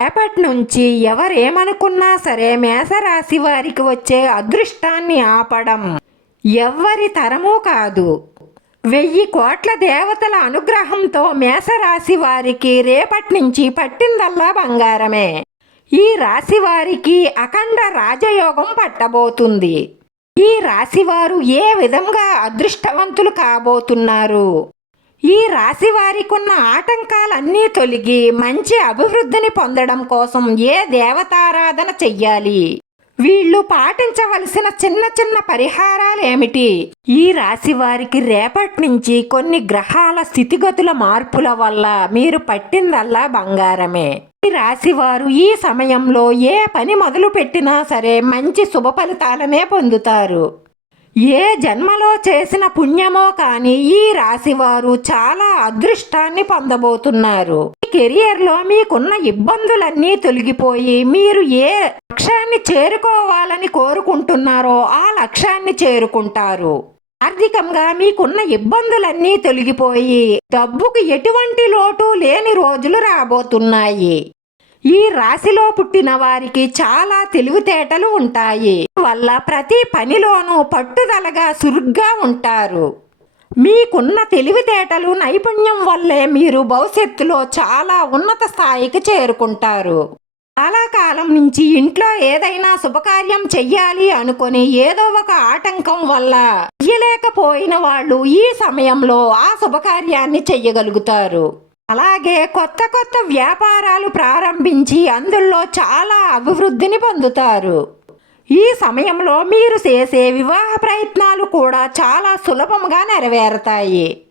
రేపటి నుంచి ఎవరేమనుకున్నా సరే మేషరాశి వారికి వచ్చే అదృష్టాన్ని ఆపడం ఎవ్వరి తరమూ కాదు. వెయ్యి కోట్ల దేవతల అనుగ్రహంతో మేషరాశి వారికి రేపటి నుంచి పట్టిందల్లా బంగారమే. ఈ రాశి వారికి అఖండ రాజయోగం పట్టబోతుంది. ఈ రాశివారు ఏ విధంగా అదృష్టవంతులు కాబోతున్నారు? ఈ రాశి వారికి ఉన్న ఆటంకాలన్నీ తొలగి మంచి అభివృద్ధిని పొందడం కోసం ఏ దేవతారాధన చెయ్యాలి? వీళ్ళు పాటించవలసిన చిన్న చిన్న పరిహారాలు ఏమిటి ఈ రాశి వారికి రేపటి నుంచి కొన్ని గ్రహాల స్థితిగతుల మార్పుల వల్ల మీరు పట్టిందల్లా బంగారమే. ఈ రాశి వారు ఈ సమయంలో ఏ పని మొదలు పెట్టినా సరే మంచి శుభ ఫలితాలనే పొందుతారు. ఏ జన్మలో చేసిన పుణ్యమో కానీ ఈ రాశి వారు చాలా అదృష్టాన్ని పొందబోతున్నారు. మీ కెరియర్లో మీకున్న ఇబ్బందులన్నీ తొలగిపోయి మీరు ఏ లక్ష్యాన్ని చేరుకోవాలని కోరుకుంటున్నారో ఆ లక్ష్యాన్ని చేరుకుంటారు. ఆర్థికంగా మీకున్న ఇబ్బందులన్నీ తొలగిపోయి డబ్బుకు ఎటువంటి లోటు లేని రోజులు రాబోతున్నాయి. ఈ రాశిలో పుట్టిన వారికి చాలా తెలివితేటలు ఉంటాయి. వల్ల ప్రతి పనిలోనూ పట్టుదలగా సురుగ్గా ఉంటారు. మీకున్న తెలివితేటలు నైపుణ్యం వల్లే మీరు భవిష్యత్తులో చాలా ఉన్నత స్థాయికి చేరుకుంటారు. చాలా కాలం నుంచి ఇంట్లో ఏదైనా శుభకార్యం చెయ్యాలి అనుకొని ఏదో ఒక ఆటంకం వల్ల చెయ్యలేకపోయిన వాళ్ళు ఈ సమయంలో ఆ శుభకార్యాన్ని చెయ్యగలుగుతారు. అలాగే కొత్త కొత్త వ్యాపారాలు ప్రారంభించి అందులో చాలా అభివృద్ధిని పొందుతారు. ఈ సమయంలో మీరు చేసే వివాహ ప్రయత్నాలు కూడా చాలా సులభంగా నెరవేరుతాయి.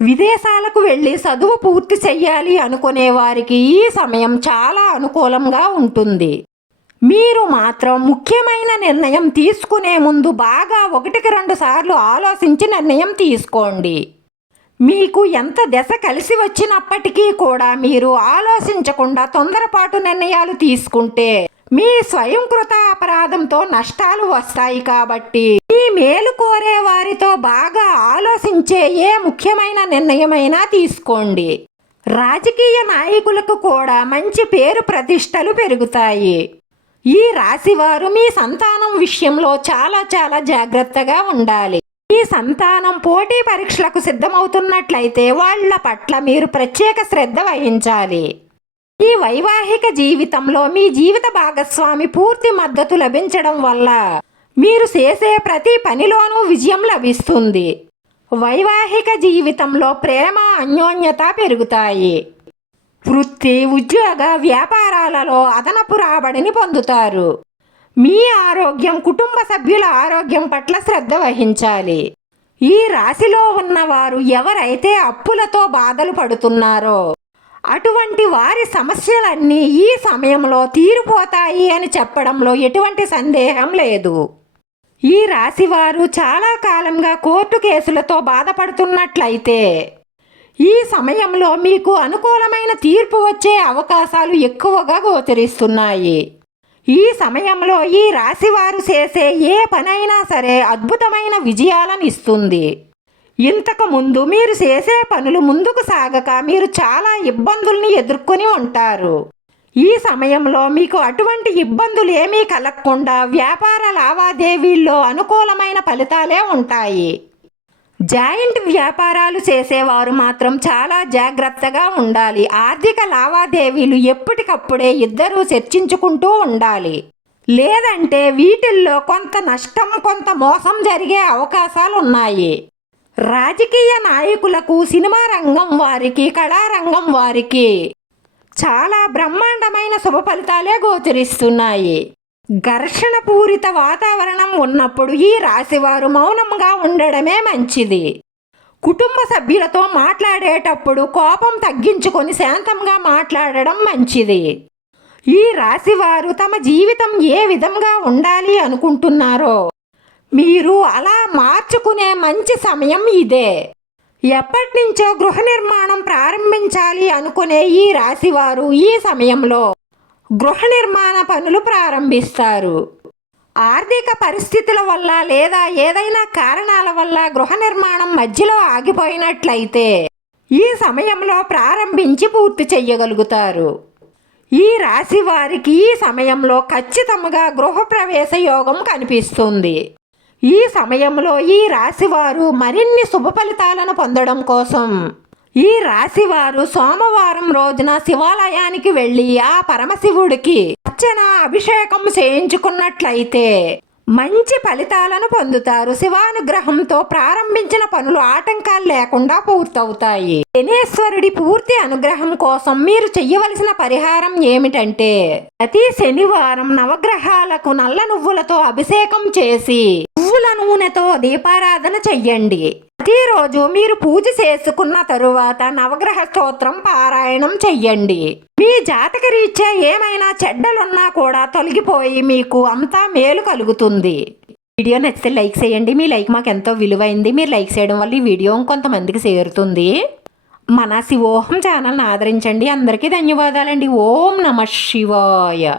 విదేశాలకు వెళ్ళి చదువు పూర్తి చెయ్యాలి అనుకునే వారికి ఈ సమయం చాలా అనుకూలంగా ఉంటుంది. మీరు మాత్రం ముఖ్యమైన నిర్ణయం తీసుకునే ముందు బాగా ఒకటికి రెండు సార్లు ఆలోచించి నిర్ణయం తీసుకోండి. మీకు ఎంత దశ కలిసి వచ్చినప్పటికీ కూడా మీరు ఆలోచించకుండా తొందరపాటు నిర్ణయాలు తీసుకుంటే మీ స్వయంకృత అపరాధంతో నష్టాలు వస్తాయి కాబట్టి మీ మేలు కోరే వారితో బాగా ఆలోచించే ఏ ముఖ్యమైన నిర్ణయమైనా తీసుకోండి. రాజకీయ నాయకులకు కూడా మంచి పేరు ప్రతిష్టలు పెరుగుతాయి. ఈ రాశివారు మీ సంతానం విషయంలో చాలా చాలా జాగ్రత్తగా ఉండాలి. సంతానం పోటీ పరీక్షలకు సిద్ధమవుతున్నట్లయితే వాళ్ళ పట్ల మీరు ప్రత్యేక శ్రద్ధ వహించాలి. ఈ వైవాహిక జీవితంలో మీ జీవిత భాగస్వామి పూర్తి మద్దతు లభించడం వల్ల మీరు చేసే ప్రతి పనిలోనూ విజయం లభిస్తుంది. వైవాహిక జీవితంలో ప్రేమ అన్యోన్యత పెరుగుతాయి. వృత్తి ఉద్యోగ వ్యాపారాలలో అదనపు రాబడిని పొందుతారు. మీ ఆరోగ్యం కుటుంబ సభ్యుల ఆరోగ్యం పట్ల శ్రద్ధ వహించాలి. ఈ రాశిలో ఉన్నవారు ఎవరైతే అప్పులతో బాధలు పడుతున్నారో అటువంటి వారి సమస్యలన్నీ ఈ సమయంలో తీరిపోతాయి అని చెప్పడంలో ఎటువంటి సందేహం లేదు. ఈ రాశివారు చాలా కాలంగా కోర్టు కేసులతో బాధపడుతున్నట్లయితే ఈ సమయంలో మీకు అనుకూలమైన తీర్పు వచ్చే అవకాశాలు ఎక్కువగా గోచరిస్తున్నాయి. ఈ సమయంలో ఈ రాశివారు చేసే ఏ పనైనా సరే అద్భుతమైన విజయాలను ఇస్తుంది. ఇంతకు ముందు మీరు చేసే పనులు ముందుకు సాగక మీరు చాలా ఇబ్బందుల్ని ఎదుర్కొని ఉంటారు. ఈ సమయంలో మీకు అటువంటి ఇబ్బందులు ఏమీ కలగకుండా వ్యాపార లావాదేవీల్లో అనుకూలమైన ఫలితాలే ఉంటాయి. జాయింట్ వ్యాపారాలు చేసేవారు మాత్రం చాలా జాగ్రత్తగా ఉండాలి. ఆర్థిక లావాదేవీలు ఎప్పటికప్పుడే ఇద్దరూ చర్చించుకుంటూ ఉండాలి. లేదంటే వీటిల్లో కొంత నష్టం కొంత మోసం జరిగే అవకాశాలు ఉన్నాయి రాజకీయ నాయకులకు సినిమా రంగం వారికి కళారంగం వారికి చాలా బ్రహ్మాండమైన శుభ ఫలితాలే గోచరిస్తున్నాయి. ఘర్షణ పూరిత వాతావరణం ఉన్నప్పుడు ఈ రాశివారు మౌనంగా ఉండడమే మంచిది. కుటుంబ సభ్యులతో మాట్లాడేటప్పుడు కోపం తగ్గించుకొని శాంతంగా మాట్లాడడం మంచిది. ఈ రాశివారు తమ జీవితం ఏ విధంగా ఉండాలి అనుకుంటున్నారో మీరు అలా మార్చుకునే మంచి సమయం ఇదే. ఎప్పటి నుంచో గృహ నిర్మాణం ప్రారంభించాలి అనుకునే ఈ రాశివారు ఈ సమయంలో గృహ నిర్మాణ పనులు ప్రారంభిస్తారు. ఆర్థిక పరిస్థితుల వల్ల లేదా ఏదైనా కారణాల వల్ల గృహ నిర్మాణం మధ్యలో ఆగిపోయినట్లయితే ఈ సమయంలో ప్రారంభించి పూర్తి చేయగలుగుతారు ఈ రాశి వారికి ఈ సమయంలో ఖచ్చితంగా గృహప్రవేశ యోగం కనిపిస్తుంది. ఈ సమయంలో ఈ రాశివారు మరిన్ని శుభ ఫలితాలను పొందడం కోసం ఈ రాశివారు సోమవారం రోజున శివాలయానికి వెళ్ళి ఆ పరమశివుడికి అర్చన అభిషేకం చేయించుకున్నట్లయితే మంచి ఫలితాలను పొందుతారు. శివానుగ్రహంతో ప్రారంభించిన పనులు ఆటంకాలు లేకుండా పూర్తవుతాయి. శనేశ్వరుడి పూర్తి అనుగ్రహం కోసం మీరు చెయ్యవలసిన పరిహారం ఏమిటంటే ప్రతి శనివారం నవగ్రహాలకు నల్ల నువ్వులతో అభిషేకం చేసి నువ్వుల నూనెతో దీపారాధన చెయ్యండి. ప్రతిరోజు మీరు పూజ చేసుకున్న తరువాత నవగ్రహ స్తోత్రం పారాయణం చెయ్యండి. మీ జాతక రీత్యా ఏమైనా చెడ్డలున్నా కూడా తొలగిపోయి మీకు అంతా మేలు కలుగుతుంది. వీడియో నచ్చితే లైక్ చేయండి. మీ లైక్ మాకు ఎంతో విలువైంది. మీరు లైక్ చేయడం వల్ల ఈ వీడియో కొంతమందికి చేరుతుంది. మన శివోహం ఛానల్ని ఆదరించండి. అందరికీ ధన్యవాదాలండి. ఓం నమ శివాయ.